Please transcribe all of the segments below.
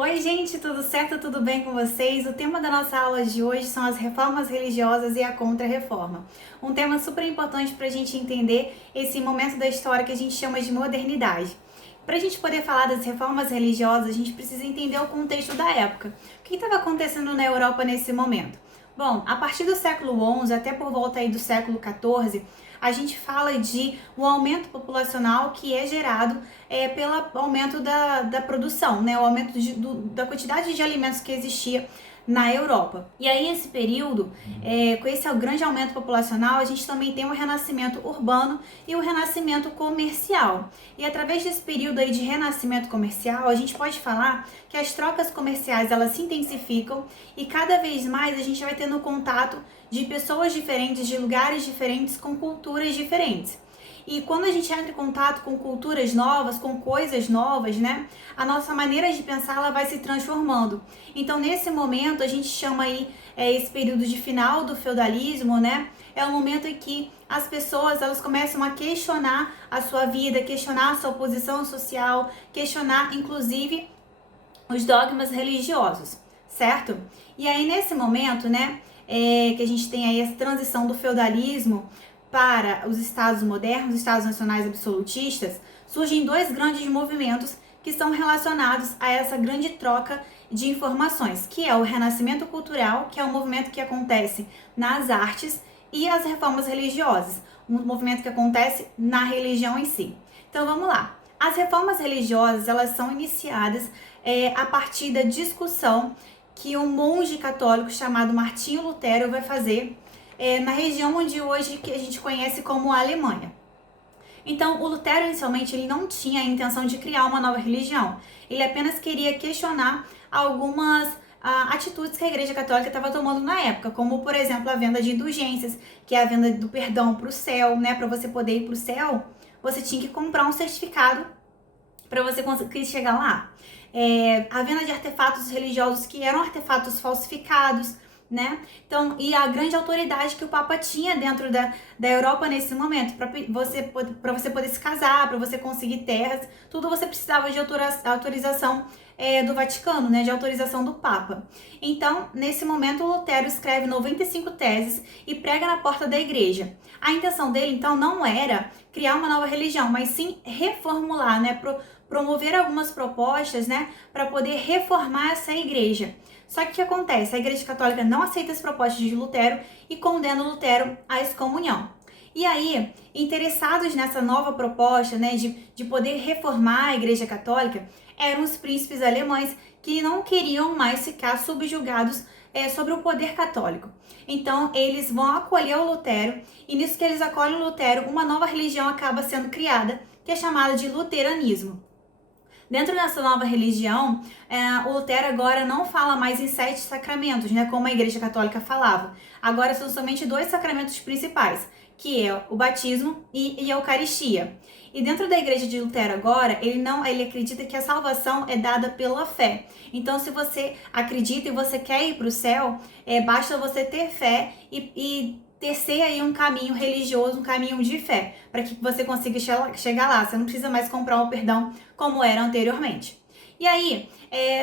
Oi, gente, tudo certo? Tudo bem com vocês? O tema da nossa aula de hoje são as reformas religiosas e a contra-reforma. Um tema super importante para a gente entender esse momento da história que a gente chama de modernidade. Para a gente poder falar das reformas religiosas, a gente precisa entender o contexto da época. O que estava acontecendo na Europa nesse momento? Bom, a partir do século XI até por volta aí do século XIV, a gente fala de um aumento populacional que é gerado pelo aumento da produção, né? O aumento da quantidade de alimentos que existia na Europa. E aí, esse período, com esse grande aumento populacional, a gente também tem o renascimento urbano e o renascimento comercial. E através desse período aí de renascimento comercial, a gente pode falar que as trocas comerciais elas se intensificam e cada vez mais a gente vai tendo contato de pessoas diferentes, de lugares diferentes, com culturas diferentes. E quando a gente entra em contato com culturas novas, com coisas novas, né, a nossa maneira de pensar ela vai se transformando. Então, nesse momento, a gente chama aí esse período de final do feudalismo, né? É o momento em que as pessoas elas começam a questionar a sua vida, questionar a sua posição social, questionar, inclusive, os dogmas religiosos, certo? E aí, nesse momento, né, que a gente tem aí essa transição do feudalismo para os estados modernos, os estados nacionais absolutistas, surgem dois grandes movimentos que são relacionados a essa grande troca de informações, que é o renascimento cultural, que é um movimento que acontece nas artes, e as reformas religiosas, um movimento que acontece na religião em si. Então vamos lá. As reformas religiosas elas são iniciadas a partir da discussão que um monge católico chamado Martinho Lutero vai fazer na região onde hoje que a gente conhece como a Alemanha. Então, o Lutero, inicialmente, ele não tinha a intenção de criar uma nova religião. Ele apenas queria questionar algumas atitudes que a Igreja Católica estava tomando na época, como, por exemplo, a venda de indulgências, que é a venda do perdão para o céu, né? Para você poder ir para o céu, você tinha que comprar um certificado para você conseguir chegar lá. A venda de artefatos religiosos que eram artefatos falsificados, né? Então, e a grande autoridade que o Papa tinha dentro da Europa nesse momento, para você poder se casar, para você conseguir terras, tudo você precisava de autorização do Vaticano, né? De autorização do Papa. Então, nesse momento, o Lutero escreve 95 teses e prega na porta da igreja. A intenção dele, então, não era criar uma nova religião, mas sim reformular, né? Promover algumas propostas, né? Para poder reformar essa igreja. Só que o que acontece? A Igreja Católica não aceita as propostas de Lutero e condena Lutero à excomunhão. E aí, interessados nessa nova proposta, né, de poder reformar a Igreja Católica, eram os príncipes alemães que não queriam mais ficar subjugados sobre o poder católico. Então, eles vão acolher o Lutero, e nisso que eles acolhem o Lutero, uma nova religião acaba sendo criada, que é chamada de luteranismo. Dentro dessa nova religião, o Lutero agora não fala mais em 7 sacramentos, né, como a Igreja Católica falava. Agora são somente 2 sacramentos principais, que é o batismo e a Eucaristia. E dentro da Igreja de Lutero agora, ele acredita que a salvação é dada pela fé. Então, se você acredita e você quer ir para o céu, basta você ter fé e tecer aí um caminho religioso, um caminho de fé, para que você consiga chegar lá. Você não precisa mais comprar um perdão como era anteriormente. E aí,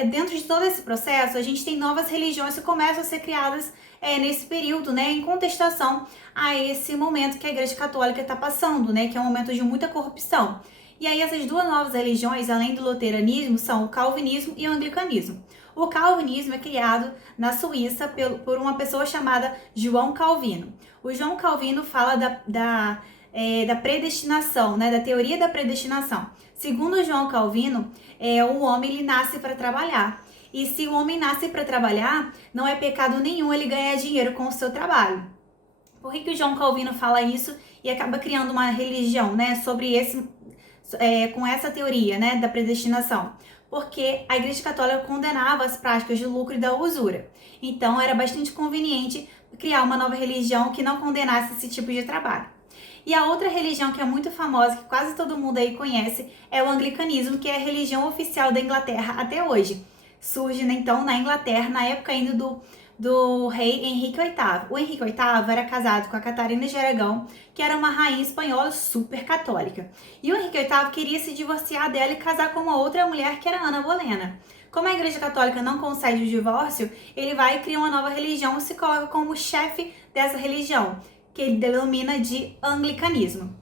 dentro de todo esse processo, a gente tem novas religiões que começam a ser criadas nesse período, né, em contestação a esse momento que a Igreja Católica está passando, né, que é um momento de muita corrupção. E aí essas duas novas religiões, além do luteranismo, são o calvinismo e o anglicanismo. O calvinismo é criado na Suíça por uma pessoa chamada João Calvino. O João Calvino fala da predestinação, né, da teoria da predestinação. Segundo João Calvino, o homem ele nasce para trabalhar. E se o homem nasce para trabalhar, não é pecado nenhum ele ganhar dinheiro com o seu trabalho. Por que o João Calvino fala isso e acaba criando uma religião, né, com essa teoria, né, da predestinação? Porque a Igreja Católica condenava as práticas de lucro e da usura. Então, era bastante conveniente criar uma nova religião que não condenasse esse tipo de trabalho. E a outra religião que é muito famosa, que quase todo mundo aí conhece, é o anglicanismo, que é a religião oficial da Inglaterra até hoje. Surge, né, então, na Inglaterra, na época ainda do rei Henrique VIII. O Henrique VIII era casado com a Catarina de Aragão, que era uma rainha espanhola super católica. E o Henrique VIII queria se divorciar dela e casar com uma outra mulher, que era Ana Bolena. Como a Igreja Católica não concede o divórcio, ele vai criar uma nova religião e se coloca como chefe dessa religião, que ele denomina de anglicanismo.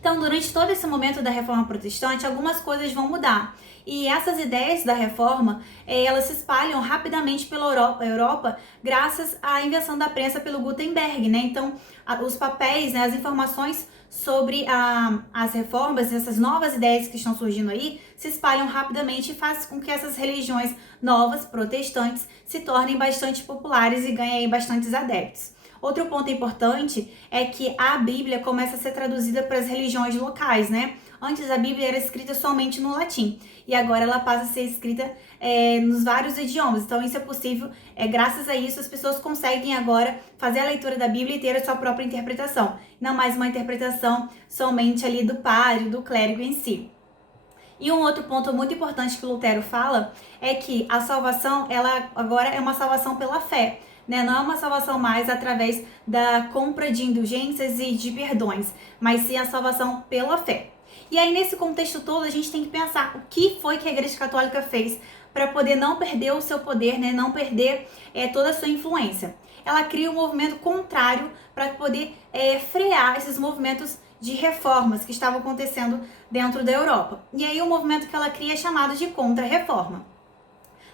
Então, durante todo esse momento da Reforma Protestante, algumas coisas vão mudar. E essas ideias da Reforma, elas se espalham rapidamente pela Europa graças à invenção da prensa pelo Gutenberg, né? Então, os papéis, né, as informações sobre as reformas, essas novas ideias que estão surgindo aí, se espalham rapidamente e faz com que essas religiões novas, protestantes, se tornem bastante populares e ganhem aí bastantes adeptos. Outro ponto importante é que a Bíblia começa a ser traduzida para as religiões locais, né? Antes a Bíblia era escrita somente no latim e agora ela passa a ser escrita nos vários idiomas. Então isso é possível, graças a isso as pessoas conseguem agora fazer a leitura da Bíblia e ter a sua própria interpretação. Não mais uma interpretação somente ali do padre, do clérigo em si. E um outro ponto muito importante que Lutero fala é que a salvação, ela agora é uma salvação pela fé. Né? Não é uma salvação mais através da compra de indulgências e de perdões, mas sim a salvação pela fé. E aí, nesse contexto todo, a gente tem que pensar o que foi que a Igreja Católica fez para poder não perder o seu poder, né? Não perder toda a sua influência. Ela cria um movimento contrário para poder frear esses movimentos de reformas que estavam acontecendo dentro da Europa. E aí, o movimento que ela cria é chamado de Contra-Reforma.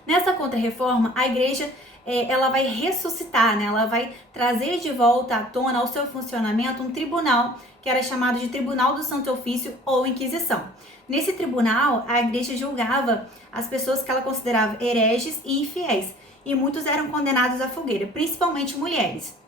Nessa Contra-Reforma, a Igreja ela vai ressuscitar, né? Ela vai trazer de volta à tona, ao seu funcionamento, um tribunal que era chamado de Tribunal do Santo Ofício ou Inquisição. Nesse tribunal, a Igreja julgava as pessoas que ela considerava hereges e infiéis, e muitos eram condenados à fogueira, principalmente mulheres.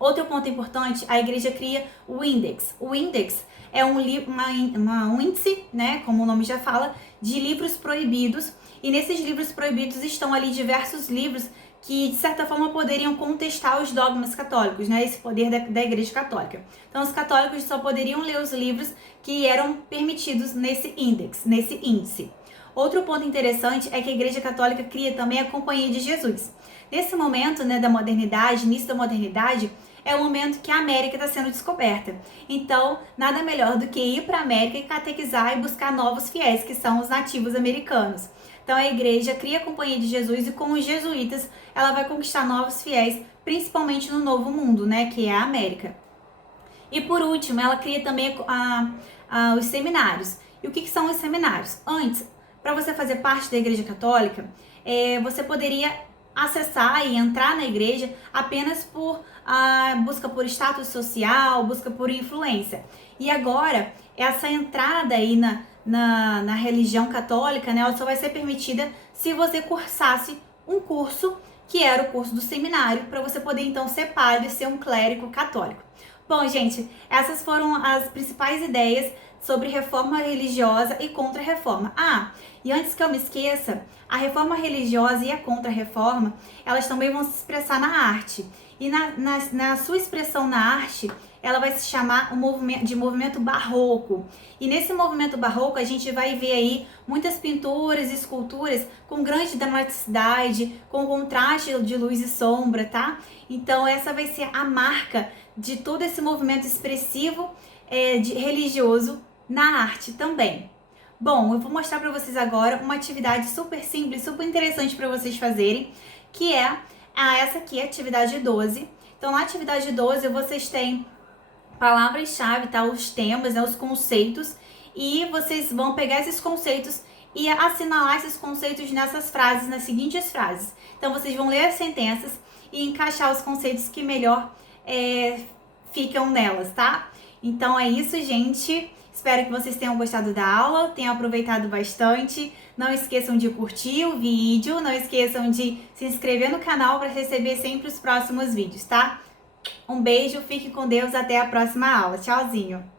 Outro ponto importante, a Igreja cria o Index. O Index é um índice, né, como o nome já fala, de livros proibidos, e nesses livros proibidos estão ali diversos livros que, de certa forma, poderiam contestar os dogmas católicos, né? Esse poder da Igreja Católica. Então, os católicos só poderiam ler os livros que eram permitidos nesse índice. Outro ponto interessante é que a Igreja Católica cria também a Companhia de Jesus. Nesse momento, né, da modernidade, início da modernidade, é o momento que a América está sendo descoberta. Então, nada melhor do que ir para a América e catequizar e buscar novos fiéis, que são os nativos americanos. Então a igreja cria a Companhia de Jesus e com os jesuítas ela vai conquistar novos fiéis, principalmente no Novo Mundo, né, que é a América. E por último, ela cria também os seminários. E o que são os seminários? Antes, para você fazer parte da Igreja Católica, você poderia acessar e entrar na igreja apenas por busca por status social, busca por influência. E agora, essa entrada aí na religião católica, né, ela só vai ser permitida se você cursasse um curso, que era o curso do seminário, para você poder então ser padre e ser um clérigo católico. Bom, gente, essas foram as principais ideias sobre reforma religiosa e contra-reforma. E antes que eu me esqueça, a reforma religiosa e a contra-reforma, elas também vão se expressar na arte. E na sua expressão na arte, ela vai se chamar de movimento barroco. E nesse movimento barroco, a gente vai ver aí muitas pinturas e esculturas com grande dramaticidade, com contraste de luz e sombra, tá? Então essa vai ser a marca de todo esse movimento expressivo religioso na arte também. Bom, eu vou mostrar para vocês agora uma atividade super simples, super interessante para vocês fazerem, que é essa aqui, a atividade 12. Então, na atividade 12, vocês têm palavras-chave, tá? Os temas, né? Os conceitos, e vocês vão pegar esses conceitos e assinalar esses conceitos nessas frases, nas seguintes frases. Então, vocês vão ler as sentenças e encaixar os conceitos que melhor ficam nelas, tá? Então, é isso, gente. Espero que vocês tenham gostado da aula, tenham aproveitado bastante. Não esqueçam de curtir o vídeo, não esqueçam de se inscrever no canal para receber sempre os próximos vídeos, tá? Um beijo, fique com Deus, até a próxima aula. Tchauzinho!